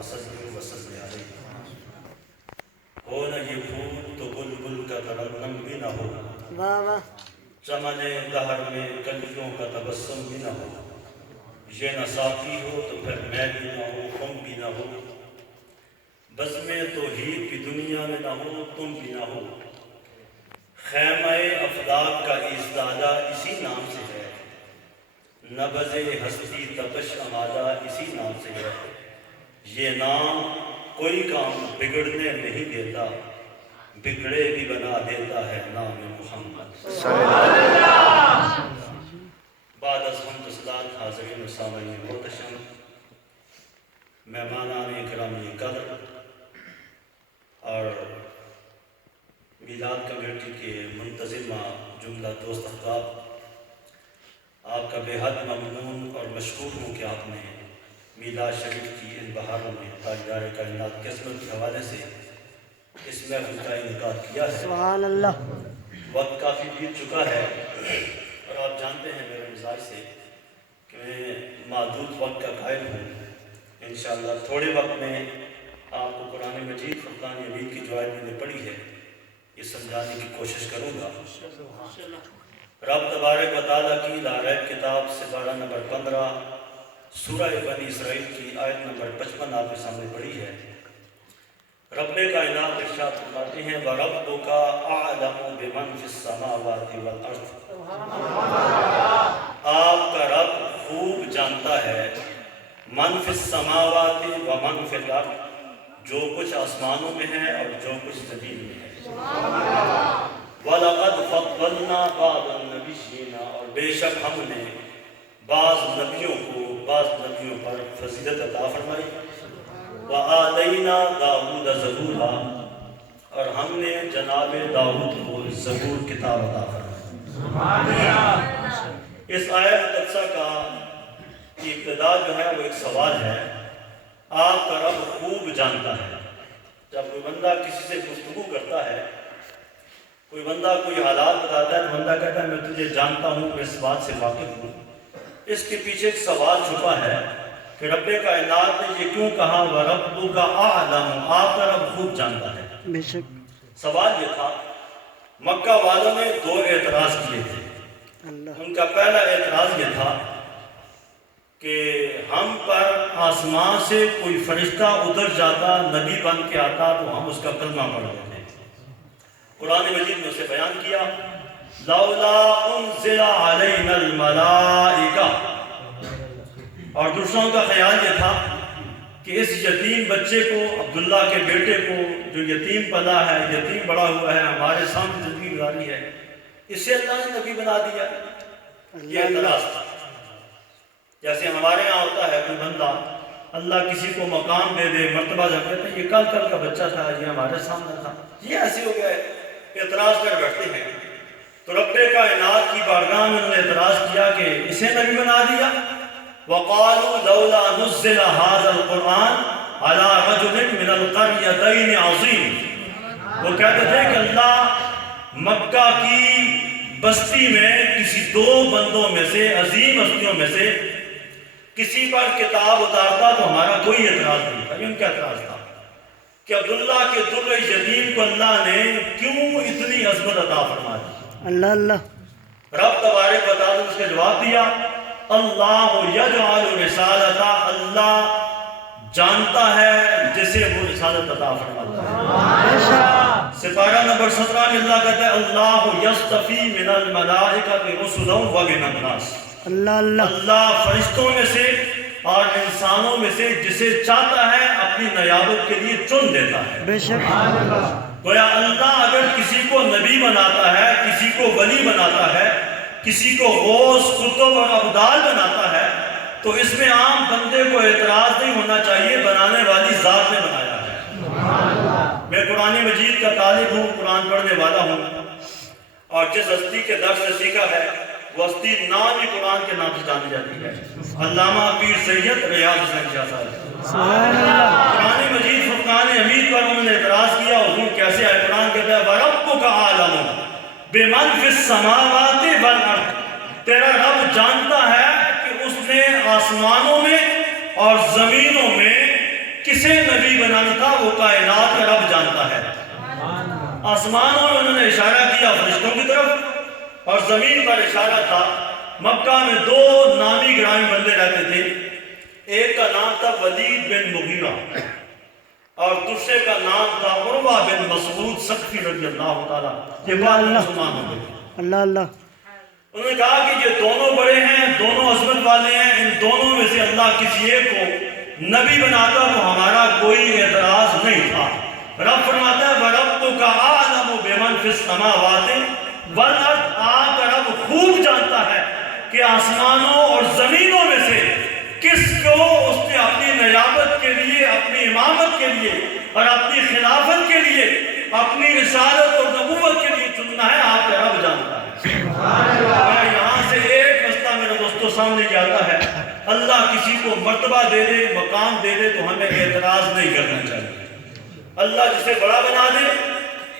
وسلم وسلم علیہ۔ ہو نہ یہ پھول تو بلبل کا ترنم بھی نہ ہو، چمن دہر میں کلیوں کا تبسم بھی نہ ہو، یہ نہ ساقی ہو تو پھر میں بھی نہ ہو، خم بھی نہ ہو، بزم توحید بھی دنیا میں نہ ہو، تم بھی نہ ہو، خیمہ افلاک کا ایستادہ اسی نام سے ہے، نبض ہستی تپش آمادہ اسی نام سے ہے، یہ نام کوئی کام بگڑنے نہیں دیتا، بگڑے بھی بنا دیتا ہے نام محمد صلی اللہ علیہ وسلم۔ بعد از حمد و صلات حاضرین و سامعین محتشم، مہمانان گرامی قدر اور میلاد کمیٹی کے منتظمہ جملہ دوست احباب، آپ کا بے حد ممنون اور مشکور ہوں کہ آپ نے میلاد شریف کی ان بہاروں میں تاجدار کائنات قسمت کے حوالے سے اس محفل کا انعقاد کیا ہے۔ سبحان اللہ۔ وقت کافی بیت چکا ہے اور آپ جانتے ہیں میرے مزاج سے کہ میں محدود وقت کا قائل ہوں۔ انشاءاللہ تھوڑے وقت میں آپ کو قرآن مجید فرقان حمید کی جو آیت میں نے پڑھی ہے یہ سمجھانے کی کوشش کروں گا۔ رب تبارک و تعالیٰ کی لا ریب کتاب سپارہ نمبر 15 سورہ بنی اسرائیل کی آیت نمبر 55 آپ کے سامنے پڑھی ہے۔ رب کائنات ارشاد فرماتے ہیں وَرَبُّكَ أَعْلَمُ بِمَنْ فِي السَّمَاوَاتِ وَالْأَرْضِ، آپ کا رب خوب جانتا ہے من فی السماوات ومن فی الارض، جو کچھ آسمانوں میں ہے اور جو کچھ زمین میں ہے۔ وَلَقَدْ فَضَّلْنَا بَعْضَ النَّبِيِّينَ، اور بے شک ہم نے بعض نبیوں پر فضیلت عطا فرمائی۔ وَآتَيْنَا دَاوُودَ زَبُورًا، اور ہم نے جناب داؤد کو زبور کتاب عطا فرمائی۔ اس آیت مقدسہ کا ابتدا جو ہے وہ ایک سوال ہے، آپ کا رب خوب جانتا ہے۔ جب کوئی بندہ کسی سے گفتگو کرتا ہے، کوئی بندہ کوئی حالات بتاتا ہے تو بندہ کہتا ہے میں تجھے جانتا ہوں، میں اس بات سے واقف ہوں۔ اس کے پیچھے ایک سوال چھپا ہے کہ رب کائنات نے یہ کیوں کہا وَرَبُّكَ أَعْلَمُ، آپ کا رب خوب جانتا ہے۔ بے شک سوال یہ تھا، مکہ والوں نے دو اعتراض کیے تھے۔ ان کا پہلا اعتراض یہ تھا کہ ہم پر آسمان سے کوئی فرشتہ اتر جاتا، نبی بن کے آتا تو ہم اس کا کلمہ پڑھ لیتے۔ قرآن مجید نے اسے بیان کیا لولا انزل علینا الملائکہ، اور دوسروں کا خیال یہ تھا کہ اس یتیم بچے کو، عبداللہ کے بیٹے کو جو یتیم پلا ہے، یتیم بڑا ہوا ہے، ہمارے سامنے زندگی گزاری ہے، اسے اللہ نے نبی بنا دیا۔ یہ اعتراض تھا۔ جیسے ہمارے ہاں ہوتا ہے کوئی بندہ اللہ کسی کو مقام دے دے، مرتبہ جب کہتے ہیں یہ کل کا بچہ تھا، یہ ہمارے سامنے تھا، یہ ایسے ہو گیا ہے، اعتراض کر بیٹھتے ہیں۔ تو رب کائنات کی بارگاہ میں انہوں نے اعتراض کیا کہ اسے نبی بنا دیا۔ وَقَالُوا لَوْلَا نُزِّلَ هَذَا الْقُرْآنُ عَلَىٰ رَجُلٍ مِّنَ الْقَرْيَتَيْنِ عَظِيمٍ، وہ کہتے تھے کہ اللہ مکہ کی بستی میں کسی دو بندوں میں سے، عظیم ہستیوں میں سے کسی پر کتاب اتارتا تو ہمارا کوئی اعتراض نہیں تھا۔ ان کا اعتراض تھا کہ عبداللہ کے در یتیم کو اللہ نے کیوں اتنی عظمت عطا فرما دی۔ اللہ اللہ۔ رب تبارک و تعالیٰ نے اس کا جواب دیا اللہ یجعل رسالتہ، اللہ جانتا ہے جسے وہ رسالت عطا فرماتا ہے۔ سپارہ نمبر 17 میں اللہ کہتا ہے اللہ یصطفی من الملائکۃ رسلا ومن الناس، اللہ اللہ۔ اللہ فرشتوں میں سے اور انسانوں میں سے جسے چاہتا ہے اپنی نیابت کے لیے چن دیتا ہے۔ بے شک۔ گویا اللہ اگر کسی کو نبی بناتا ہے، کسی کو ولی بناتا ہے، کسی کو غوث، قطب اور ابدال بناتا ہے تو اس میں عام بندے کو اعتراض نہیں ہونا چاہیے، بنانے والی ذات نے بنایا ہے۔ میں قرآن مجید کا طالب ہوں، قرآن پڑھنے والا ہوں، اور جس ہستی کے درس سے سیکھا ہے وہ ہستی نام ہی قرآن کے نام سے جانی جاتی ہے، علامہ پیر سید ریاض حسین شاہ صاحب۔ قرآن مجید فرقان حمید پر انہوں نے اعتراض کیا، حضور کیسے ہے؟ قرآن کہتا ہے وَرَبُّكَ أَعْلَمُ بِمَنْ فِي السَّمَاوَاتِ وَالْأَرْضِ، تیرا رب جانتا ہے کہ اس نے آسمانوں میں اور زمینوں میں کس کسے نبی بنانا تھا وہ کائنات کا رب جانتا ہے۔ آسمانوں میں انہوں نے اشارہ کیا فرشتوں کی طرف، اور زمین پر اشارہ تھا۔ مکہ میں دو نامی گرامی بندے رہتے تھے، ایک کا نام تھا ولید بن مغیرہ اور دوسرے کا نام تھا عروہ بن مسعود ثقفی رضی اللہ تعالیٰ۔ یہ بعد مسلمان ہو گئے۔ اللہ اللہ۔ انہوں نے کہا کہ یہ دونوں بڑے ہیں، دونوں عظمت والے ہیں، ان دونوں میں سے اللہ کسی ایک کو نبی بناتا تو ہمارا کوئی اعتراض نہیں تھا۔ رب فرماتا ہے وَرَبُّكَ أَعْلَمُ بِمَنْ فِي السَّمَاوَاتِ وَالْأَرْضِ، آپ کا رب خوب جانتا ہے کہ آسمانوں اور زمینوں میں سے کس کو اس نے اپنی نیابت کے لیے، اپنی امامت کے لیے اور اپنی خلافت کے لیے، اپنی رسالت اور نبوت کے لیے چننا ہے، آپ کا رب جانتا ہے۔ یہاں سے ایک مسئلہ میرے دوستوں سامنے یہ آتا ہے، اللہ کسی کو مرتبہ دے دے، مقام دے دے تو ہمیں اعتراض نہیں کرنا چاہیے۔ اللہ جسے بڑا بنا دے،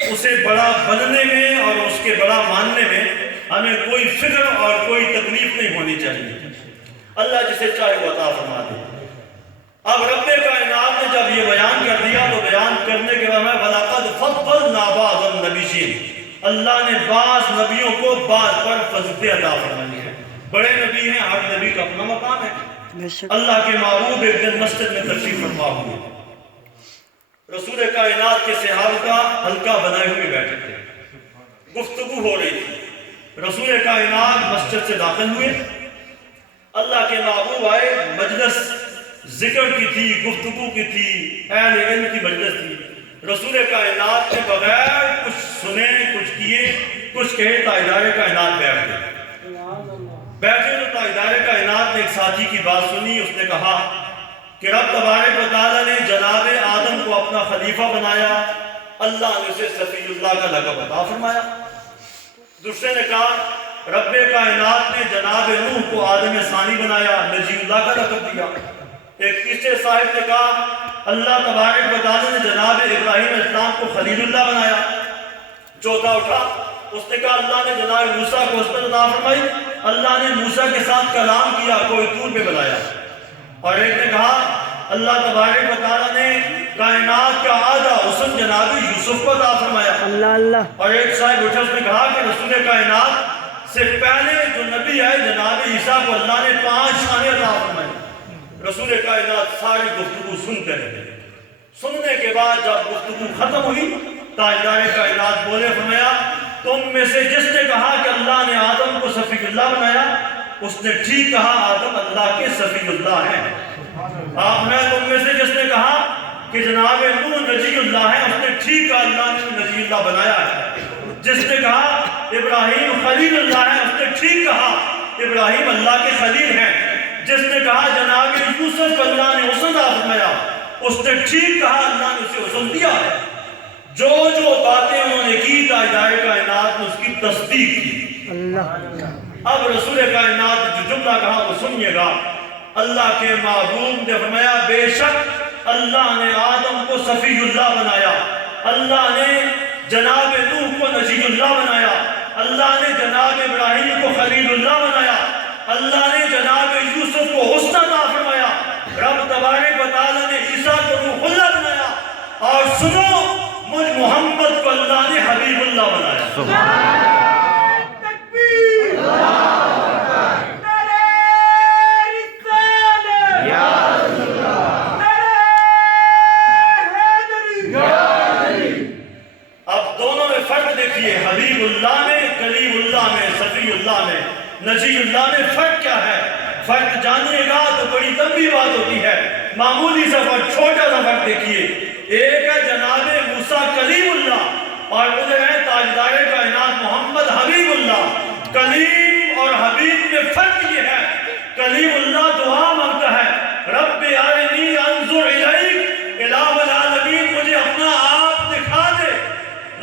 اسے بڑا بننے میں اور اس کے بڑا ماننے میں ہمیں کوئی فکر اور کوئی تکلیف نہیں ہونی چاہیے۔ اللہ جسے چاہے وہ عطا فرما دے۔ اب رب کائنات نے جب یہ بیان کر دیا تو بیان کرنے کے بعد وَلَقَدْ فَضَّلْنَا بَعْضَ النَّبِيِّينَ، اللہ نے بعض نبیوں کو بعض پر فضیلت عطا فرمائی ہے۔ بڑے نبی ہیں، ہر نبی کا اپنا مقام ہے۔ اللہ کے محبوب ایک دن مسجد میں تشریف فرما ہوئے، رسول کائنات کے صحابہ کا حلقہ بنائے ہوئے بیٹھے تھے، گفتگو ہو رہی تھی۔ رسول کائنات مسجد سے داخل ہوئے، اللہ کے محبوب آئے، مجلس ذکر کی تھی، گفتگو کی تھی، اہل علم کی مجلس تھی۔ رسول کائنات نے بغیر کچھ سنے، کچھ کیے، کچھ کہے تاجدار کائنات بیٹھ گئے۔ بیٹھے تو تاجدار کائنات نے ایک ساتھی کی بات سنی، اس نے کہا کہ رب تبارک و تعالیٰ نے جناب آدم کو اپنا خلیفہ بنایا، اللہ نے اسے صفی اللہ کا لقب عطا فرمایا۔ دوسرے نے کہا رب کائنات نے جناب نوح کو آدم ثانی بنایا، نجی اللہ کا لقب دیا۔ ایک تیسرے صاحب نے کہا اللہ تبارک و تعالیٰ نے جناب ابراہیم علیہ السلام کو خلیل اللہ بنایا۔ چوتھا اٹھا، اس نے کہا اللہ نے جناب موسیٰ کو عصمت عطا فرمائی، اللہ نے موسیٰ کے ساتھ کلام کیا، کوئی طور پہ بلایا۔ اور ایک نے کہا اللہ تبارک و تعالیٰ نے کائنات کا آدھا حسن جناب یوسف کو عطا فرمایا۔ اللہ اللہ۔ اور ایک صاحب اٹھا، اس نے کہا کہ رسول کائنات سے پہلے جو نبی آئے جناب عیسیٰ کو اللہ نے 5 شانیں عطا فرمائی۔ رسول کائنات ساری گفتگو سنتے رہے۔ سننے کے بعد جب گفتگو ختم ہوئی، تاجدار کائنات بولے، فرمایا تم میں سے جس نے کہا کہ اللہ نے آدم کو صفی اللہ بنایا، اس نے ٹھیک کہا، آدم اللہ کے صفی اللہ ہیں۔ آپ میں تم میں سے جس نے کہا کہ جناب نوح نجی اللہ ہے، اس نے ٹھیک کہا، اللہ نے نجی اللہ بنایا ہے۔ جس نے کہا ابراہیم خلیل اللہ ہے، اس نے ٹھیک کہا، ابراہیم اللہ کے خلیل ہیں۔ جس نے کہا جناب یوسف اللہ نے حسن عطا فرمایا، اس نے ٹھیک کہا، اللہ نے اسے حسن دیا ہے۔ جو جو باتیں انہوں نے کی تاجدار کائنات نے اس کی تصدیق کی۔ اللہ۔ اب رسول کائنات جو جملہ کہا وہ سنیے گا، اللہ کے محبوب نے فرمایا بے شک اللہ نے آدم کو صفی اللہ بنایا، اللہ نے جناب نوح کو نجی اللہ بنایا، اللہ نے جناب ابراہیم کو خلیل اللہ بنایا، اللہ نے جناب یوسف کو حسن عطا فرمایا، رب تبارک و تعالیٰ نے عیسیٰ کو روح اللہ بنایا، اور سنو مجھ محمد کو اللہ نے حبیب اللہ بنایا۔ حبیب اللہ میں، کلیم اللہ میں، صفی اللہ میں، نجی اللہ میں فرق کیا ہے؟ فرق جانیے گا تو بڑی لمبی بات ہوتی ہے، معمولی سا فرق، چھوٹا سا فرق دیکھیے۔ ایک ہے جناب موسیٰ کلیم اللہ، اور ادھر ہے تاجدار کائنات محمد حبیب اللہ۔ کلیم اور حبیب میں فرق یہ ہے، کلیم اللہ دعا مانگتا ہے، رب ارنی انظر الیک الہ العالمین، مجھے اپنا آپ دکھا دے۔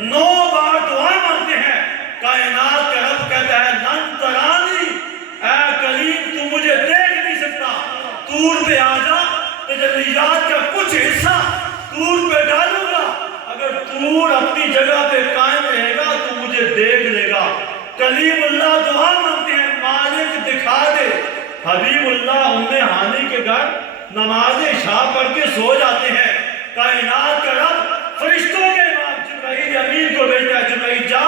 9 بار دعا مانگتے ہیں، کائنات کا رب کہتا ہے لن ترانی، اے کلیم تو مجھے دیکھ نہیں سکتا، طور پہ آ جا، تجلیات کا کچھ حصہ طور پہ ڈالوں گا، اگر طور اپنی جگہ پہ قائم رہے گا تو مجھے دیکھ لے گا۔ کلیم اللہ دعا مانگتے ہیں مالک دکھا دے۔ حبیب اللہ ہانی کے گھر نماز عشاء پڑھ کے سو جاتے ہیں، کائنات کا رب فرشتوں کے امام جبرائیل امین کو بھیجتا ہے، جبرائیل جا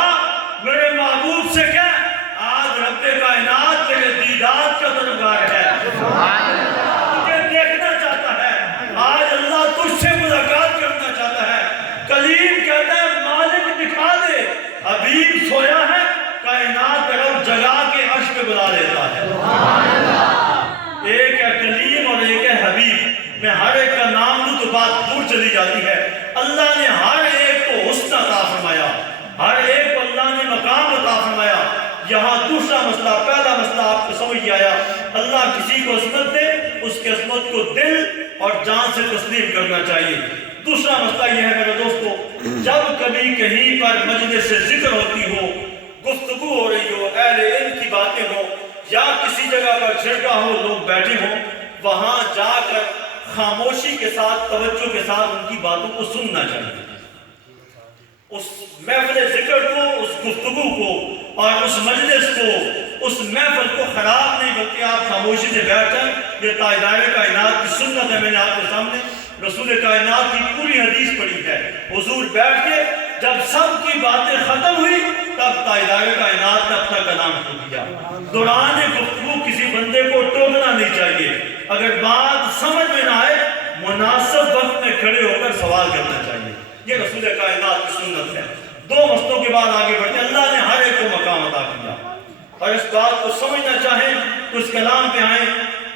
میرے محبوب سے کہہ آج رب کائنات تیرے دیدار کا طلبگار ہے، تجھے دیکھنا چاہتا ہے، آج اللہ تجھ سے ملاقات کرنا چاہتا ہے۔ کلیم کہتا ہے مالک دکھا دے، حبیب سویا ہے، کائنات کا رب جگا کے عرش پہ بلا لیتا ہے۔ ایک ہے کلیم اور ایک ہے حبیب، میں ہر ایک کا نام لوں تو بات دور چلی جاتی ہے۔ اللہ نے ہر ایک کو حسن عطا فرمایا، ہر ایک کو اللہ نے مقام عطا فرمایا۔ یہاں دوسرا مسئلہ، پہلا مسئلہ آپ کو سمجھ آیا، اللہ کسی کو عظمت دے اس کی عظمت کو دل اور جان سے تسلیم کرنا چاہیے۔ دوسرا مسئلہ یہ ہے میرے دوستو، جب کبھی کہیں پر مجلس سے ذکر ہوتی ہو، گفتگو ہو رہی ہو، اہل علم کی باتیں ہوں، یا کسی جگہ پر جرگہ ہو، لوگ بیٹھے ہوں، وہاں جا کر خاموشی کے ساتھ، توجہ کے ساتھ ان کی باتوں کو سننا چاہیے۔ اس محفل ذکر کو، اس گفتگو کو اور اس مجلس کو، اس محفل کو خراب نہیں، بلکہ آپ خاموشی سے بیٹھ کر، یہ تاجدار کائنات کی سنت ہے، میں نے آپ کے سامنے رسول کائنات کی پوری حدیث پڑھی ہے۔ حضور بیٹھ کے جب سب کی باتیں ختم ہوئی تب تاجدار کائنات نے اپنا کلام شروع کیا۔ دوران گفتگو کسی بندے کو ٹوکنا نہیں چاہیے، اگر بات سمجھ میں نہ آئے مناسب وقت میں کھڑے ہو کر سوال کرنا چاہیے۔ یہ رسول کائنات کی سنت ہے۔ دو مسئلوں کے بعد آگے بڑھتے ہیں، اللہ نے ہر ایک کو مقام عطا کیا، اور اس بات کو سمجھنا چاہیں تو اس کلام پہ آئیں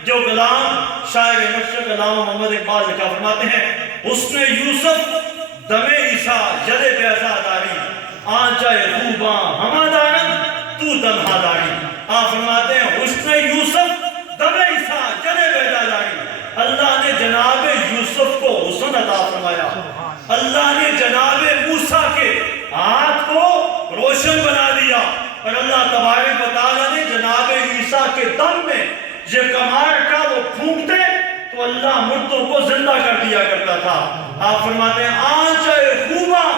جو کلام شاعر مشرق علامہ محمد اقبال لکھا فرماتے ہیں، حسن یوسف دم عیسیٰ ید بیضا داری، آنچہ خوباں ہما دارد تو تنہا داری۔ آپ فرماتے ہیں حسن یوسف دم عیسیٰ ید بیضا داری، اللہ نے جناب یوسف کو حسن عطا فرمایا، اللہ نے جناب موسیٰ کے ہاتھ کو روشن بنا دیا، اور اللہ تبارک و تعالیٰ نے جناب عیسیٰ کے دم میں یہ کمار کا وہ پھونکتے تو اللہ مردوں کو زندہ کر دیا کرتا تھا۔ آپ فرماتے ہیں آنچہ خوباں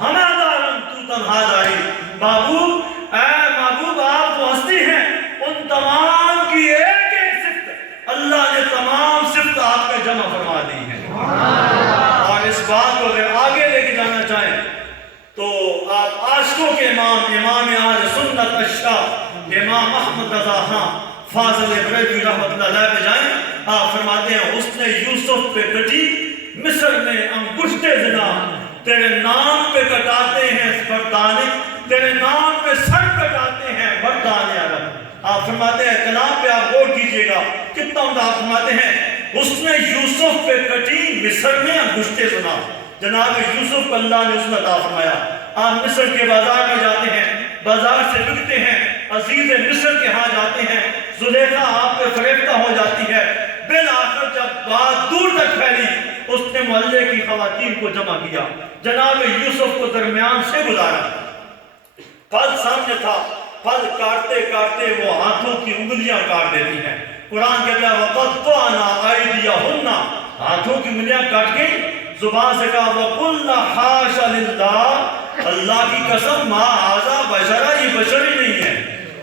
ہما دارن تو تنہا داری، محبوب اے محبوب آپ وہ ہستی ہیں، ان تمام کی ایک ایک صفت اللہ نے تمام صفت آپ کا جمع فرما دی ہے۔ اور اس بات کو اگر آگے لے کے جانا چاہیں تو آپ عاشقوں کے امام، امام اہل سنت اشراف امام احمد رضا خان فاضل بریلوی رحمۃ اللہ علیہ پہ جائیں، آپ فرماتے ہیں حسن یوسف پہ کٹی مصر میں انگشت زنا، تیرے نام پہ کٹاتے ہیں مردانے، تیرے نام پہ سر کٹاتے ہیں مردان عرب۔ آپ فرماتے ہیں کلام پہ آپ غور کیجئے گا کتنا عمدہ۔ آپ فرماتے ہیں حسن یوسف پہ کٹی مصر میں انگشت زنا، جناب یوسف کو اللہ نے حسن عطا فرمایا۔ آپ مصر کے بازار میں جاتے ہیں، بازار سے بکتے ہیں، عزیز مصر کے ہاں جاتے ہیں، زلیخا آپ پہ فریفتہ ہو جاتی ہے۔ بالآخر جب بات دور تک پھیلی اس نے محلے کی خواتین کو جمع کیا، جناب یوسف کو درمیان سے گزارا، پھل سامنے تھا، پھل کاٹتے کاٹتے وہ ہاتھوں کی انگلیاں کاٹ دیتی ہیں۔ قرآن کہتا ہے وَقَطَّعْنَا أَيْدِيَهُنَّ، ہاتھوں کی انگلیاں کاٹ گئی، زبان سے کہا وَقُلْنَا حَاشَ لِلَّهِ، اللہ کی قسم ما ھذا بشرا، یہ بشر ہی نہیں ہے،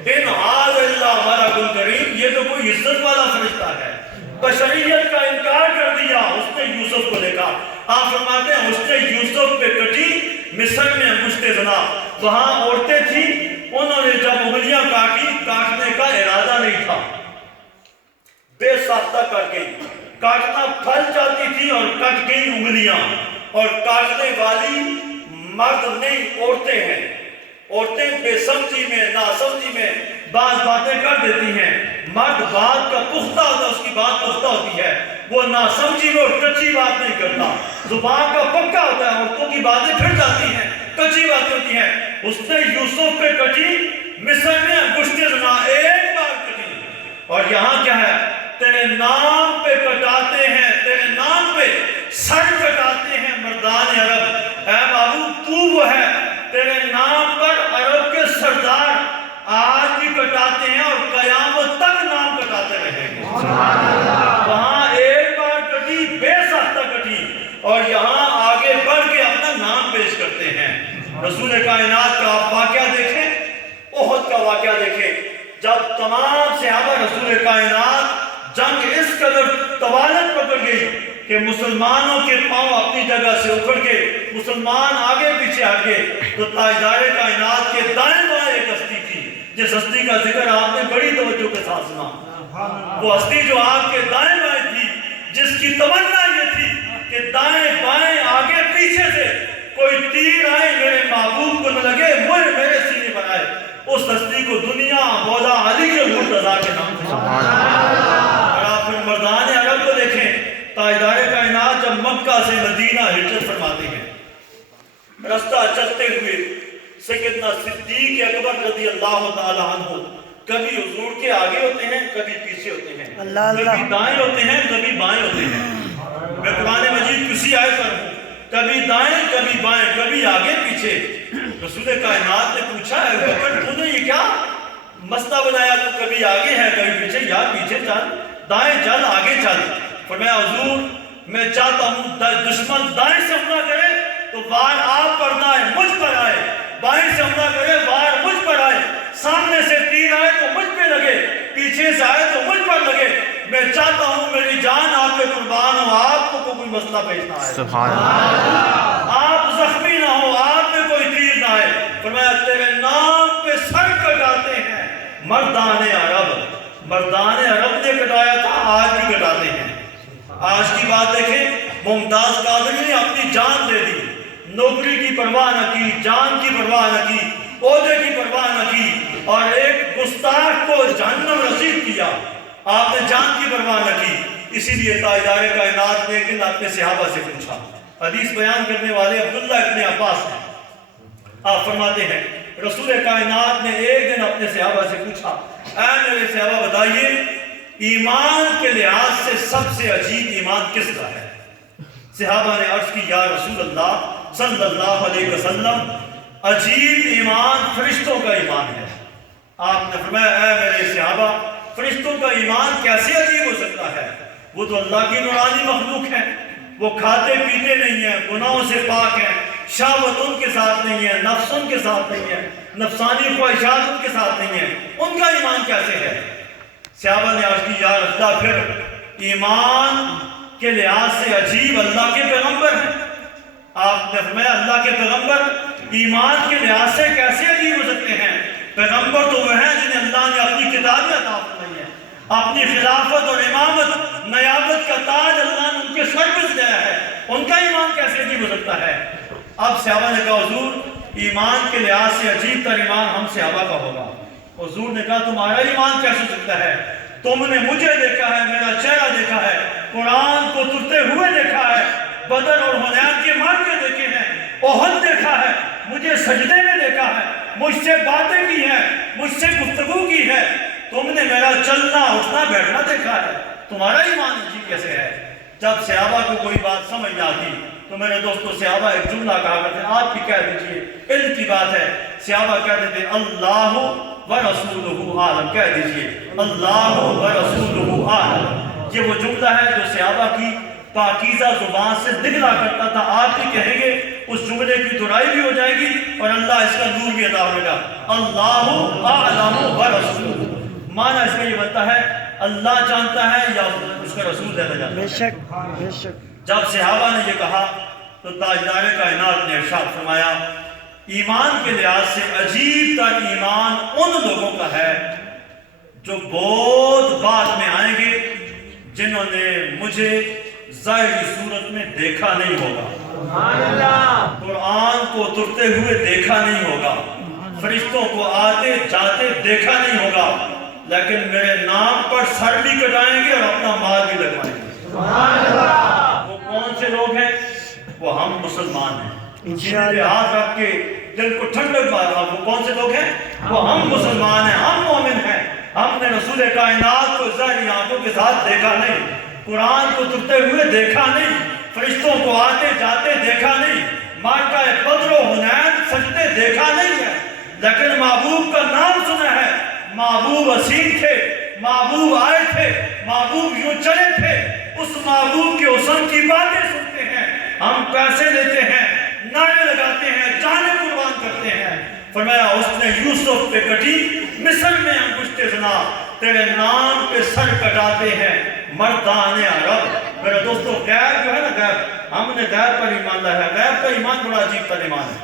ان ھذا الا ملک کریم، یہ تو کوئی عزت والا فرشتہ ہے۔ بشریت کا انکار کر دیا اس نے یوسف کو دیکھا۔ آپ فرماتے ہیں اس نے یوسف پہ کٹی مصر میں انگشت زنا، وہاں عورتیں تھیں، انہوں نے جب انگلیاں کاٹی، کاٹنے کا ارادہ نہیں تھا، بے ساختہ کٹ گئی، کاٹنا پھل جاتی تھی اور کٹ گئی انگلیاں، اور کاٹنے والی مرد نہیں عورتیں ہیں۔ عورتیں بے سمجھی میں ناسمجھی میں بعض باتیں کر دیتی ہیں، مرد بات کا پختہ ہوتا ہے، اس کی بات پختہ ہوتی ہے، وہ ناسمجھی میں اور کچی بات نہیں کرتا، زبان کا پکا ہوتا ہے، عورتوں کی باتیں پھر جاتی ہیں، کچی باتیں ہوتی ہیں۔ اس نے یوسف پہ کٹی مصر میں انگشت زنا، ایک بار کٹی، اور یہاں کیا ہے تیرے نام پہ کٹاتے ہیں، تیرے نام پہ سر کٹاتے ہیں مردان عرب۔ اے محبوب تو وہ ہے، تیرے نام پر عرب کے سردار آج بھی کٹاتے ہیں اور قیامت تک نام کٹاتے رہیں گے۔ وہاں ایک بار کٹی، بے ساختہ کٹی، اور یہاں آگے بڑھ کے اپنا نام پیش کرتے ہیں۔ رسول کائنات کا آپ واقعہ دیکھیں، احد کا واقعہ دیکھیں، جب تمام صحابہ رسول کائنات جنگ اس قدر طوالت پکڑ گئی کہ مسلمانوں کے پاؤں اپنی جگہ سے اکھڑ کے مسلمان آگے پیچھے آگے، تو تاجدار کائنات کے دائیں بائیں ایک ہستی تھی، جس ہستی کا ذکر آپ نے بڑی توجہ کے ساتھ سنا۔ وہ ہستی جو آپ کے دائیں بائیں تھی، جس کی تمنا یہ تھی کہ دائیں بائیں آگے پیچھے سے کوئی تیر آئے میرے محبوب کو نہ لگے، مجھے میرے سینے پر آئے، اس ہستی کو دنیا مولا علی المرتضیٰ کے نام سے۔ اور آپ پھر مردان عرب کو دیکھیں، تاجدار کائنات جب مکہ سے مدینہ ہجرت فرماتے ہیں، رستہ چلتے ہوئے سیدنا صدیق اکبر رضی اللہ تعالیٰ عنہ کبھی حضور کے آگے ہوتے ہیں، کبھی پیچھے ہوتے ہیں، کبھی دائیں ہوتے ہیں، کبھی بائیں ہوتے ہیں۔ میں قرآن مجید کسی آیت پر ہوں، کبھی دائیں کبھی بائیں، کبھی آگے پیچھے۔ رسول کائنات نے پوچھا ہے بکر تو نے یہ کیا مسئلہ بنایا، تو کبھی آگے ہے کبھی پیچھے، یا پیچھے چل دائیں چل آگے چل۔ فرمایا حضور میں چاہتا ہوں دشمن دائیں سے حملہ کرے تو وار آپ پر نہ آئے، مجھ پر آئے، بائیں سے حملہ کرے وار مجھ پر آئے، سامنے سے تیر آئے تو مجھ پہ لگے، پیچھے سے آئے تو مجھ پر لگے۔ میں چاہتا ہوں میری جان آپ پہ قربان ہو، آپ کو کوئی مسئلہ پیش نہ آئے، سبحان اللہ، آپ زخمی نہ ہو، آپ پہ کوئی تیر نہ آئے۔ فرمایا تیرے نام پہ سر کٹاتے ہیں مردان عرب، مردان عرب نے کٹایا تھا، آج بھی کٹاتے ہیں۔ آج کی بات دیکھیں، ممتاز قادری نے اپنی جان دے دی، نوکری کی پرواہ نہ کی، جان کی پرواہ نہ کی، عہدے کی پرواہ نہ کی، اور ایک گستاخ کو جہنم رسید کیا، آپ نے جان کی پرواہ نہ کی۔ اسی لیے تاجدار کائنات نے ایک دن اپنے صحابہ سے پوچھا، حدیث بیان کرنے والے عبداللہ ابن عباس ہیں، آپ فرماتے ہیں رسول کائنات نے ایک دن اپنے صحابہ سے پوچھا، اے میرے صحابہ بتائیے ایمان کے لحاظ سے سب سے عجیب ایمان کس کا ہے؟ صحابہ نے عرض کی یا رسول اللہ صلی اللہ علیہ وسلم عجیب ایمان فرشتوں کا ایمان ہے۔ آپ نے فرمایا اے میرے صحابہ فرشتوں کا ایمان کیسے عجیب ہو سکتا ہے؟ وہ تو اللہ کی نورانی مخلوق ہیں، وہ کھاتے پیتے نہیں ہیں، گناہوں سے پاک ہیں، شہوت ان کے ساتھ نہیں ہے، نفس ان کے ساتھ نہیں ہے، نفسانی خواہشات ان کے ساتھ نہیں ہیں، ان کا ایمان کیسے ہے؟ صحابہ نے عرض کی یا رسول اللہ پھر ایمان کے لحاظ سے عجیب اللہ کے پیغمبر ہیں۔ آپ نے فرمایا اللہ کے پیغمبر ایمان کے لحاظ سے کیسے عجیب ہو سکتے ہیں؟ پیغمبر تو وہ ہیں جنہیں اللہ نے اپنی کتابیں عطا فرمائی ہیں، اپنی خلافت اور امامت نیابت کا تاج اللہ نے ان کے سر پہ سجایا ہے، ان کا ایمان کیسے عجیب ہو سکتا ہے؟ اب صحابہ نے کہا حضور ایمان کے لحاظ سے عجیب تر ایمان ہم صحابہ کا ہوگا۔ حضور نے کہا تمہارا ایمان کیسے ہو سکتا ہے؟ تم نے مجھے دیکھا ہے، میرا چہرہ دیکھا ہے، قرآن کو ترتے ہوئے دیکھا ہے، بدر اور حنین کے معرکے دیکھے ہیں، احد دیکھا ہے، مجھے سجدے میں دیکھا ہے، مجھ سے باتیں کی ہیں، مجھ سے گفتگو کی ہے، تم نے میرا چلنا اٹھنا بیٹھنا دیکھا ہے، تمہارا ایمان عجیب کیسے ہے؟ جب صحابہ کو کوئی بات سمجھ نہ آتی تو میرے دوستو صحابہ ایک جملہ کہا کرتے ہیں، آپ بھی کہہ دیجئے علم کی بات ہے، صحابہ کہتے تھے اللہ ورسولہ عالم، کہہ دیجئے اللہ ورسولہ عالم۔ یہ وہ جملہ ہے جو صحابہ کی پاکیزہ زبان سے نکلا کرتا تھا، آپ بھی کہیں گے اس جملے کی دہرائی بھی ہو جائے گی اور اللہ اس کا نور بھی عطا ہوگا، اللہ اعلم ورسولہ۔ معنی اس کا یہ بنتا ہے اللہ جانتا ہے یا اس کا رسول زیادہ جانتا ہے۔ بے شک بے شک۔ جب صحابہ نے یہ کہا تو تاجدار کائنات نے ارشاد فرمایا ایمان کے لحاظ سے عجیب تر ایمان ان لوگوں کا ہے جو بہت بعد میں آئیں گے، جنہوں نے مجھے ظاہری صورت میں دیکھا نہیں ہوگا، قرآن کو اترتے ہوئے دیکھا نہیں ہوگا، فرشتوں کو آتے جاتے دیکھا نہیں ہوگا، لیکن میرے نام پر سر بھی کٹائیں گے اور اپنا مال بھی لگوائیں گے۔ وہ کون سے لوگ ہیں؟ وہ ہم مسلمان ہیں، انشاءاللہ ہاتھ رکھ کے دل کو ٹھنڈک مارا۔ وہ کون سے لوگ ہیں؟ وہ ہم مسلمان ہیں، ہم مومن ہیں، ہم نے رسول کائنات کو ظاہری آنکھوں کے ساتھ دیکھا نہیں، قرآن کو ترتے ہوئے دیکھا نہیں، فرشتوں کو آتے جاتے دیکھا نہیں، معرکہ بدر و حنین سجدے دیکھا نہیں ہے، لیکن محبوب کا نام سنا ہے، محبوب حسین تھے، محبوب آئے تھے، محبوب یوں چلے تھے، اس محبوب کے حسن کی باتیں سنتے ہیں، ہم پیسے دیتے ہیں، نعرے لگاتے ہیں، جانیں قربان کرتے ہیں۔ فرمایا اس نے یوسف پہ کٹی مصر میں انگشت زنا، تیرے نام پہ سر کٹاتے ہیں مردان عرب۔ میرے دوستو غیب جو ہے نا، غیب، ہم نے غیب پر ایمان لایا ہے۔ غیب کا ایمان بڑا عجیب تر ایمان ہے۔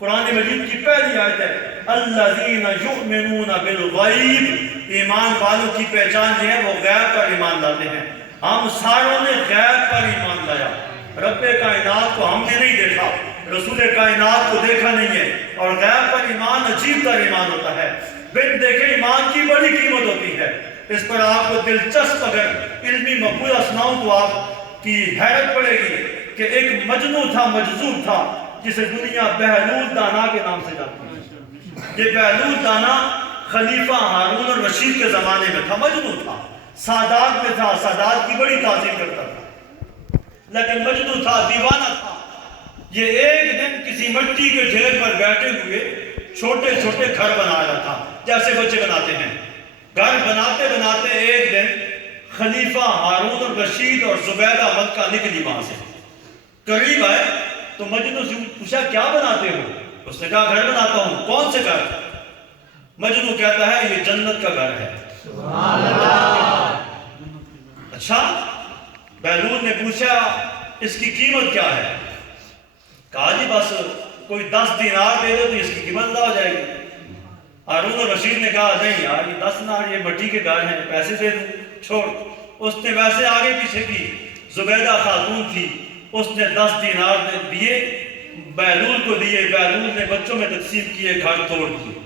قرآن مجید کی پہلی آیت ہے الذین یؤمنون بالغیب، ایمان والوں کی پہچان یہ ہے وہ غیب پر ایمان لاتے ہیں۔ ہم ساروں نے غیب پر ایمان لایا۔ رب کائنات کو ہم نے نہیں دیکھا، رسول کائنات کو دیکھا نہیں ہے، اور غیب پر ایمان عجیب تر ایمان ہوتا ہے۔ بن دیکھے ایمان کی بڑی قیمت ہوتی ہے۔ اس پر آپ کو دلچسپ اگر علمی مقولہ سناؤں تو آپ کی حیرت پڑے گی کہ ایک مجنوں تھا، مجذوب تھا، جسے دنیا بہلول دانا کے نام سے جانتی ہے۔ یہ بہلول دانا خلیفہ ہارون الرشید کے زمانے میں تھا، مجنوں تھا، سادات میں تھا، سادات کی بڑی تعظیم کرتا تھا، لیکن مجنوں تھا، دیوانہ تھا۔ یہ ایک دن کسی مٹی کے ڈھیر پر بیٹھے ہوئے چھوٹے چھوٹے گھر بنا رہا تھا، جیسے بچے بناتے ہیں۔ گھر بناتے بناتے ایک دن خلیفہ ہارون الرشید اور زبیدہ مکہ نکلی وہاں سے، قریب آئے تو مجنوں سے پوچھا کیا بناتے ہو؟ اس نے کہا گھر بناتا ہوں۔ کون سے گھر؟ مجنوں کہتا ہے یہ جنت کا گھر ہے۔ سبحان اللہ۔ اچھا، بہلول نے پوچھا اس کی قیمت کیا ہے؟ کہا جی بس کوئی 10 دینار دے دو تو اس کی قیمت ادا ہو جائے گی۔ ہارون الرشید نے کہا نہیں یار، یہ 10 دینار یہ مٹی کے گھر ہیں، پیسے دے دوں، چھوڑ۔ اس نے ویسے آگے پیچھے کی، زبیدہ خاتون تھی، اس نے 10 دینار دیے، بہلول کو دیے، بہلول نے بچوں میں تقسیم کیے، گھر توڑ دیے۔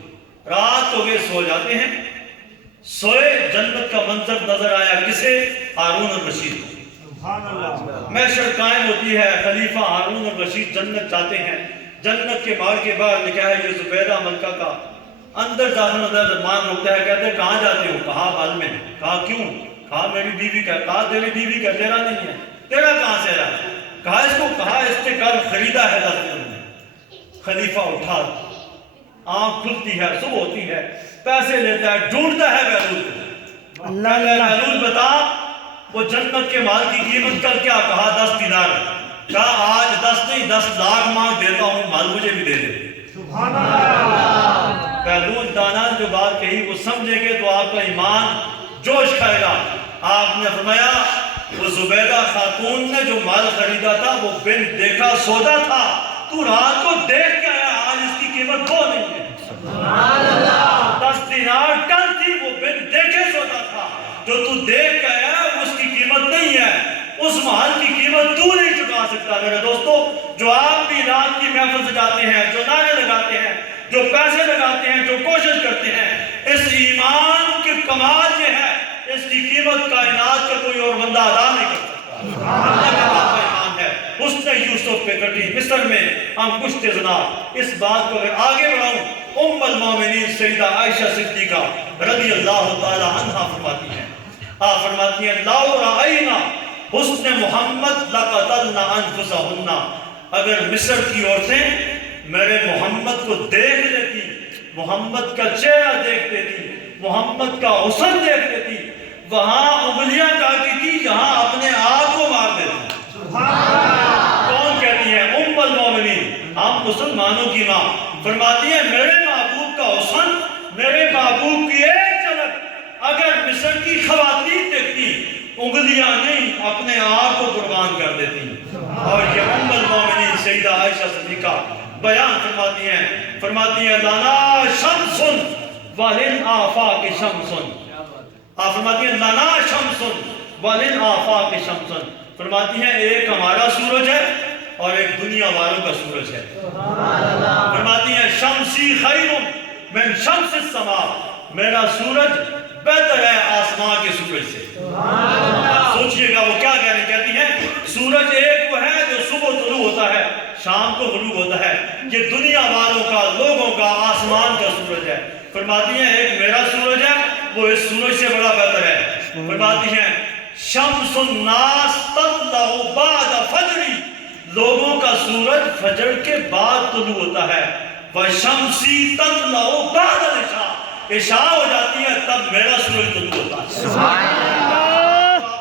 رات ہو گئے، سو جاتے ہیں، سوئے، جنت کا منظر نظر آیا، کسے؟ ہارون الرشید کو۔ محشر قائم ہوتی ہے، خلیفہ ہارون الرشید جنت جاتے ہیں، جنت کے بار کے بعد لکھا ہے یہ زبیدہ ملکہ کا اندر داخل اندر درمان روکتا ہے، کہتے ہیں کہاں جاتے ہو؟ کہا حال میں۔ کہا کیوں؟ کہا میری بیوی کا۔ کہا تیری بیوی کا، تیرا نہیں ہے، تیرا کہاں سے رہا؟ کہا اس کو، کہا اس نے گھر خریدا ہے 10 دن میں۔ خلیفہ اٹھا، آنکھ کھلتی ہے، صبح ہوتی ہے، پیسے لیتا ہے، ڈھونڈتا ہے بہلول کو۔ بہلول بتا وہ جنت کے مال کی قیمت کل کیا؟ کہا 10 دینار۔ کہا آج 10 نہیں 10 لاکھ مانگ دیتا ہوں، مال مجھے بھی دے دے۔ سبحان اللہ۔ بہلول دانا جو بات کہی وہ سمجھیں گے تو آپ کا ایمان جوش کھائے گا۔ آپ نے فرمایا وہ زبیدہ خاتون نے جو مال خریدا تھا وہ بن دیکھا سودا تھا، تو رات کو دیکھ کے آیا، آج اس کی قیمت 2 نہیں ہے۔ سبحان اللہ۔ 10 دینار کل تھی، وہ بن دیکھے سودا تھا، جو تو دیکھ کے آیا اس کی قیمت نہیں ہے، اس مال کی قیمت تو نہیں چکا سکتا۔ میرے دوستو، جو آپ بھی رات کی محفل سجاتے ہیں، جو نعرے لگاتے ہیں، جو پیسے لگاتے ہیں، جو کوشش کرتے ہیں، اس ایمان کے کمال یہ ہے اس کی قیمت کائنات کا کوئی اور بندہ ادا نہیں کر سکتا۔ اللہ کا بات کا ایمان ہے۔ حسن یوسف پہ کٹی مصر میں ہم کشتے زنا۔ اس بات کو اگر آگے بڑھاؤں، ام المومنین سیدہ عائشہ صدیقہ رضی اللہ تعالی عنہا فرماتی ہیں، آپ فرماتی ہیں لَوْ رَأَيْنَا حسن محمد لَقَتَلْنَا أَنفُسَهُنَّ، اگر مصر کی عورتیں میرے محمد کو دیکھ لیتی، محمد کا چہرہ دیکھ لیتی، محمد کا حسن دیکھ لیتی، وہاں انگلیاں کاٹی تھی، یہاں اپنے آپ کو مار دیتی۔ کون کہتی ہے؟ ام المومنین، ہم مسلمانوں کی ماں، فرماتی ہے میرے محبوب کا حسن، میرے محبوب کی ایک جھلک اگر مصر کی خواتین دیکھتی، انگلیاں نہیں اپنے آپ کو قربان کر دیتی۔ اور یہ ام المومنین سیدہ عائشہ صدیقہ بیان فرماتی ہیں لنا شمسن وَلِلْ آفاقِ شمسن، آپ فرماتی ہیں لنا شمسن وَلِلْ آفاقِ شمسن، فرماتی ہیں ایک ہمارا سورج ہے اور ایک دنیا والوں کا سورج ہے۔ فرماتی ہیں شمسی خیر من شمس السماء، میرا سورج بہتر ہے آسمان کے سورج سے۔ سوچئے گا وہ کیا کہہ رہی؟ کہتی ہیں سورج ایک وہ ہے جو صبح طلوع ہوتا ہے، شام کو غروب ہوتا ہے، یہ دنیا والوں کا، لوگوں کا، آسمان کا سورج ہے۔ فرماتی ہیں ایک میرا سورج ہے، وہ اس سورج سے بڑا بہتر ہے۔ فرماتی ہیں شمس الناس تطلع بعد فجری، لوگوں کا سورج فجر کے بعد طلوع ہوتا ہے، وشمسی تطلع بعد العشاء، عشاء ہو جاتی ہے تب میرا سورج طلوع ہوتا ہے۔ سبحان اللہ۔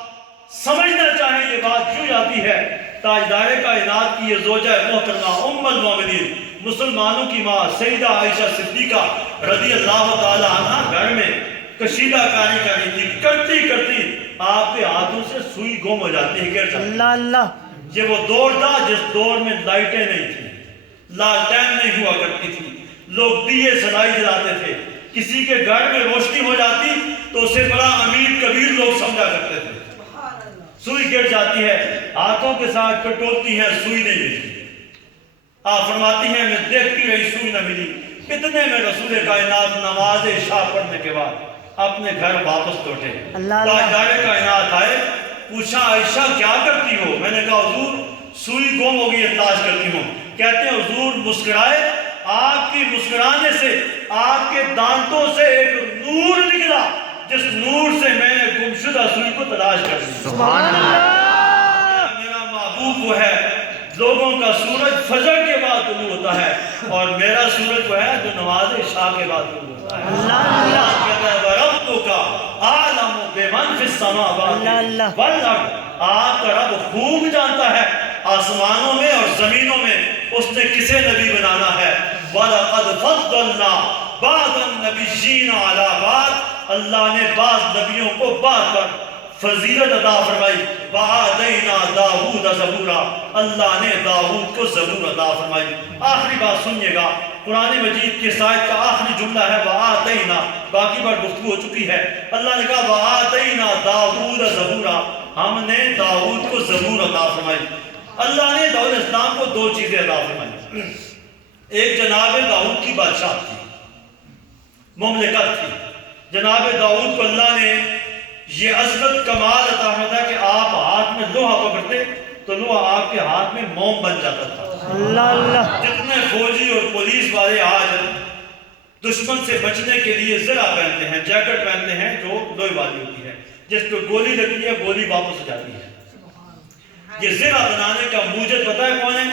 سمجھنا چاہیں یہ بات کیوں جاتی ہے؟ تاجدار کائنات کی یہ زوجہ محترمہ ام المومنین مسلمانوں کی ماں سیدہ عائشہ صدیقہ رضی اللہ تعالی عنہ گھر میں کشیدہ کاری کرنی تھی، کرتی کرتی آپ کے ہاتھوں سے سوئی گم ہو جاتی ہے، گر جاتی اللہ اللہ یہ وہ دور تھا جس دور میں لائٹیں نہیں تھیں، لالٹین نہیں ہوا کرتی تھی، لوگ دیے سلائی جلاتے تھے، کسی کے گھر میں روشنی ہو جاتی تو اسے بڑا امیر کبیر لوگ سمجھا کرتے تھے۔ سوئی گر جاتی ہے، ہاتھوں کے ساتھ کٹوتی ہیں، سوئی نہیں ملتی۔ آپ فرماتی ہیں میں دیکھتی رہی، سوئی نہ ملی، اتنے میں رسول کائنات نماز عشاء پڑھنے کے بعد اپنے گھر واپس لوٹے۔ تاجدار کائنات آئے، پوچھا عائشہ کیا کرتی ہو؟ میں نے کہا حضور سوئی گم ہو گئی، تلاش کرتی ہوں۔ کہتے ہیں حضور مسکرائے، آپ کی مسکرانے سے آپ کے دانتوں سے ایک نور نکلا، جس نور سے میں نے گمشدہ سوئی کو تلاش کر لی۔ سبحان اللہ میرا محبوب وہ ہے، لوگوں کا سورج فجر کے بعد طلوع ہوتا ہے اور میرا سورج وہ ہے جو نماز عشاء کے بعد طلوع ہوتا ہے۔ اللہ کہتا ہے وَرَبُّكَ أَعْلَمُ بِمَنْ فِي السَّمَاوَاتِ وَالْأَرْضِ، آپ کا رب خوب جانتا ہے آسمانوں میں اور زمینوں میں اس نے کسے نبی بنانا ہے۔ وَلَقَدْ فَضَّلْنَا بَعْضَ النَّبِيِّينَ عَلَى بَعْضٍ، اللہ نے بعض نبیوں کو بعض پر فضیلت عطا فرمائی۔ وَآتَيْنَا دَاوُودَ زَبُورًا، اللہ نے داؤد کو زبور عطا فرمائی۔ آخری بات سنیے گا، قرآن مجید کے سائد کا آخری جملہ ہے وَآتَيْنَا، باقی بار گفتگو ہو چکی ہے۔ اللہ نے کہا وَآتَيْنَا دَاوُودَ زَبُورًا، ہم نے داؤد کو زبور عطا فرمائی۔ اللہ نے داؤد علیہ السلام کو دو چیزیں عطا فرمائی، ایک جناب داؤد کی بادشاہ تھی، مملکت تھی۔ جناب داؤد کو اللہ نے یہ عظمت کمال عطا فرمایا کہ آپ ہاتھ میں لوہا پکڑتے تو لوہا آپ کے ہاتھ میں موم بن جاتا تھا۔ اللہ اللہ جتنے فوجی اور پولیس والے آج دشمن سے بچنے کے لیے زرہ پہنتے ہیں، جیکٹ پہنتے ہیں جو لوہے والی ہوتی ہے، جس پہ گولی لگتی ہے گولی واپس ہو جاتی ہے۔ یہ زرہ بنانے کا موجد پتہ ہے کون ہے؟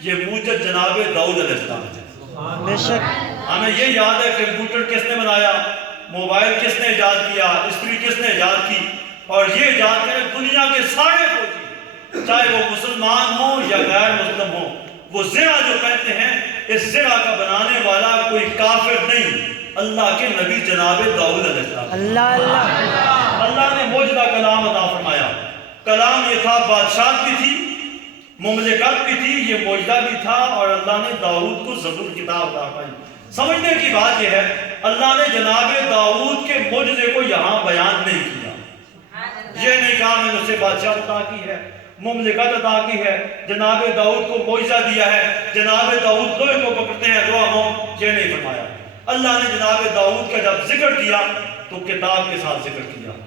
یہ موجد جناب داؤد علیہ السلام ہے۔ بے شک ہمیں یہ یاد ہے کمپیوٹر کس نے بنایا، موبائل کس نے ایجاد کیا، استری کس نے ایجاد کی، اور یہ ایجاد کرے دنیا کے سارے فوجی، چاہے وہ مسلمان ہوں یا غیر مسلم ہوں، وہ زرہ جو کہتے ہیں، اس زرہ کا بنانے والا کوئی کافر نہیں، اللہ کے نبی جناب داؤد علیہ السلام۔ اللہ اللہ اللہ نے موجودہ کلام عطا فرمایا، کلام یہ تھا، بادشاہت بھی تھی، مملکت بھی تھی، یہ موجودہ بھی تھا، اور اللہ نے داؤد کو زبور کتاب عطا فرمائی۔ سمجھنے کی بات یہ ہے اللہ نے جناب داؤد کے معجزے کو یہاں بیان نہیں کیا، یہ نہیں کہا میں نے اسے بادشاہت عطا کی ہے، مملکت عطا کی ہے، جناب داؤد کو معجزہ دیا ہے، جناب داؤد لوہے کو پکڑتے ہیں لوہا موم، یہ نہیں فرمایا۔ اللہ نے جناب داؤد کا جب ذکر کیا تو کتاب کے ساتھ ذکر کیا۔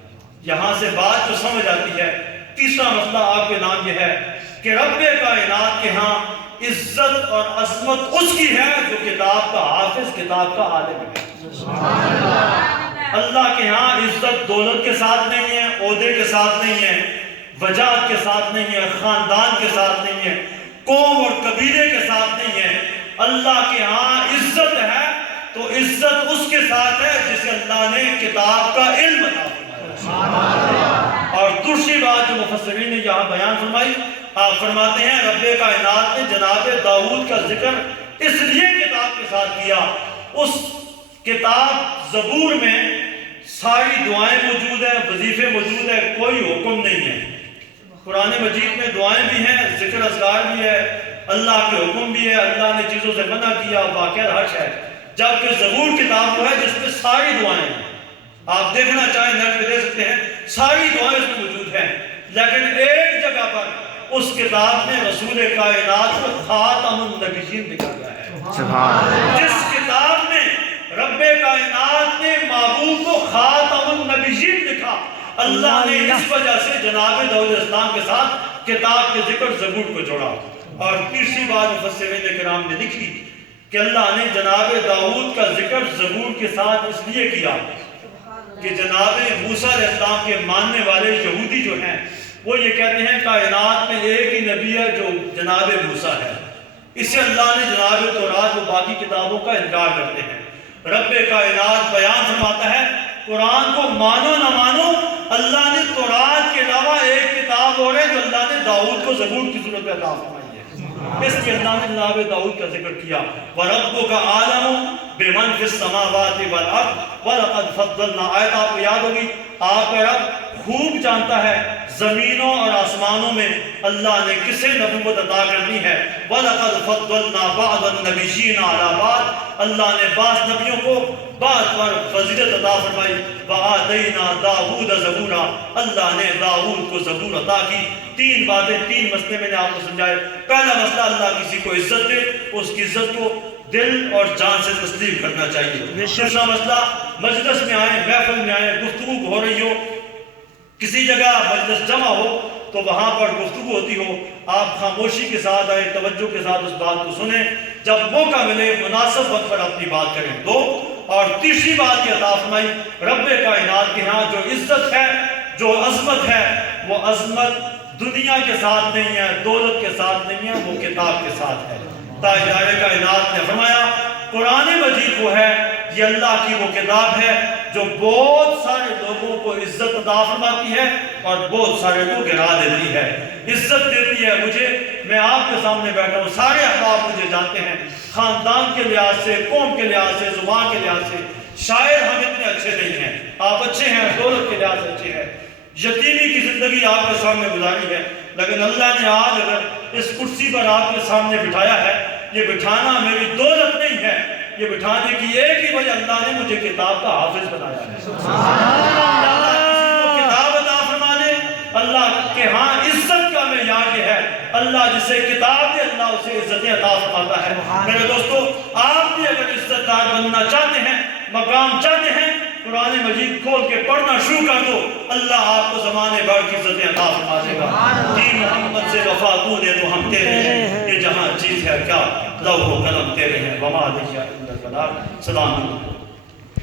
یہاں سے بات جو سمجھ آتی ہے، تیسرا مسئلہ آپ کے نام یہ ہے کہ رب کائنات کے ہاں عزت اور عظمت اس کی ہے جو کتاب کا حافظ، کتاب کا عالم ہے۔ اللہ کے ہاں عزت دولت کے ساتھ نہیں ہے، عہدے کے ساتھ نہیں ہے، وجاہت کے ساتھ نہیں ہے، خاندان کے ساتھ نہیں ہے، قوم اور قبیلے کے ساتھ نہیں ہے۔ اللہ کے ہاں عزت ہے تو عزت اس کے ساتھ ہے جسے اللہ نے کتاب کا علم عطا فرمایا۔ اور دوسری بات جو مفسرین نے یہاں بیان فرمائی، آپ فرماتے ہیں رب کائنات نے جناب داؤد کا ذکر اس لیے کتاب کے ساتھ کیا، اس کتاب زبور میں ساری دعائیں موجود ہیں، وظیفے موجود ہیں، کوئی حکم نہیں ہے۔ قرآن مجید میں دعائیں بھی ہیں، ذکر اذکار بھی ہے، اللہ کے حکم بھی ہے، اللہ نے چیزوں سے منع کیا، واقعہ حش ہے، جبکہ زبور کتاب وہ ہے جس میں ساری دعائیں ہیں۔ آپ دیکھنا چاہیں نیٹ پہ دیکھ سکتے ہیں، ساری دعائیں اس میں موجود ہیں، لیکن ایک جگہ پر اس کتاب میں رسول کائنات کو خاتم النبیین لکھا گیا ہے۔ جس کتاب میں رب کائنات نے محبوب کو خاتم النبیین لکھا، اللہ نے اس وجہ سے جناب داؤد علیہ السلام کے ساتھ کتاب کے ذکر زبور کو جوڑا۔ اور تیسری بات مفسرین کرام نے لکھی کہ اللہ نے جناب داؤد کا ذکر زبور کے ساتھ اس لیے کیا کہ جناب موسیٰ علیہ السلام کے ماننے والے یہودی جو ہیں وہ یہ کہتے ہیں کائنات میں ایک ہی نبی ہے جو جناب موسیٰ ہے، اس سے اللہ نے جناب تورات و باقی کتابوں کا انکار کرتے ہیں۔ رب کائنات بیان فرماتا ہے قرآن کو مانو نہ مانو، اللہ نے تورات کے علاوہ ایک کتاب اور ہے جو اللہ نے داؤد کو زبور کی صورت میں عطا فرمائی ہے۔ اس کے اللہ نے جناب داؤد کا ذکر کیا وَرَبُّكَ أَعْلَمُ بِمَنْ فِي السَّمَاوَاتِ وَالْأَرْضِ وَلَقَدْ فَضَّلْنَا آیت آپ کو یاد ہوگی آپ کا رب خوب جانتا ہے زمینوں اور آسمانوں میں اللہ نے کسے نبوت عطا کرنی ہے وَلَقَدْ فَضَّلْنَا بَعْضَ النَّبِيِّينَ عَلَى بَعْضٍ اللہ نے بعض نبیوں کو بعض پر فضیلت عطا فرمائی وَآتَيْنَا دَاوُودَ زَبُورًا اللہ نے داؤد کو زبور عطا کی تین باتیں تین مسئلے میں نے آپ کو سمجھائے پہلا مسئلہ اللہ کسی کو عزت دے اس کی عزت کو دل اور جان سے تسلیم کرنا چاہیے دوسرا مسئلہ مجلس میں آئے محفل میں آئے گفتگو ہو رہی ہو کسی جگہ مجلس جمع ہو تو وہاں پر گفتگو ہوتی ہو آپ خاموشی کے ساتھ آئے توجہ کے ساتھ اس بات کو سنیں جب موقع ملے مناسب وقت پر اپنی بات کریں دو اور تیسری بات کی عطا فرمائی رب کائنات کے ہاں جو عزت ہے جو عظمت ہے وہ عظمت دنیا کے ساتھ نہیں ہے دولت کے ساتھ نہیں ہے وہ کتاب کے ساتھ ہے تاجدار کائنات نے فرمایا قرآن مجید وہ ہے یہ اللہ کی وہ کتاب ہے جو بہت سارے لوگوں کو عزت عطا فرماتی ہے اور بہت سارے کو گرا دیتی ہے عزت دیتی ہے مجھے میں آپ کے سامنے بیٹھا ہوں سارے احباب مجھے جانتے ہیں خاندان کے لحاظ سے قوم کے لحاظ سے زبان کے لحاظ سے شاید ہم اتنے اچھے نہیں ہیں آپ اچھے ہیں دولت کے لحاظ سے اچھے ہیں یتیمی کی زندگی آپ کے سامنے گزاری ہے لیکن اللہ نے آج اگر اس کرسی پر آپ کے سامنے بٹھایا ہے یہ بٹھانا میری دولت نہیں ہے یہ بٹھانے کی ایک ہی وجہ اللہ نے مجھے کتاب کا حافظ بنایا ہے اللہ کسی کو کتاب عطا فرمانے اللہ کے ہاں عزت کا معیار یہ ہے اللہ جسے کتاب دے اللہ اسے عزتیں عطا فرماتا ہے میرے دوستو آپ بھی اگر عزت دار بننا چاہتے ہیں مقام چاہتے ہیں قرآن مجید کھول کے پڑھنا شروع کر دو اللہ آپ کو زمانے بھر کی عزتیں عطا فرما دے گا دین محمد سے وفا تو دے تو ہم تیرے ہیں یہ جہاں چیز ہے کیا لوح و قلم تیرے ہیں وما علیہ السلام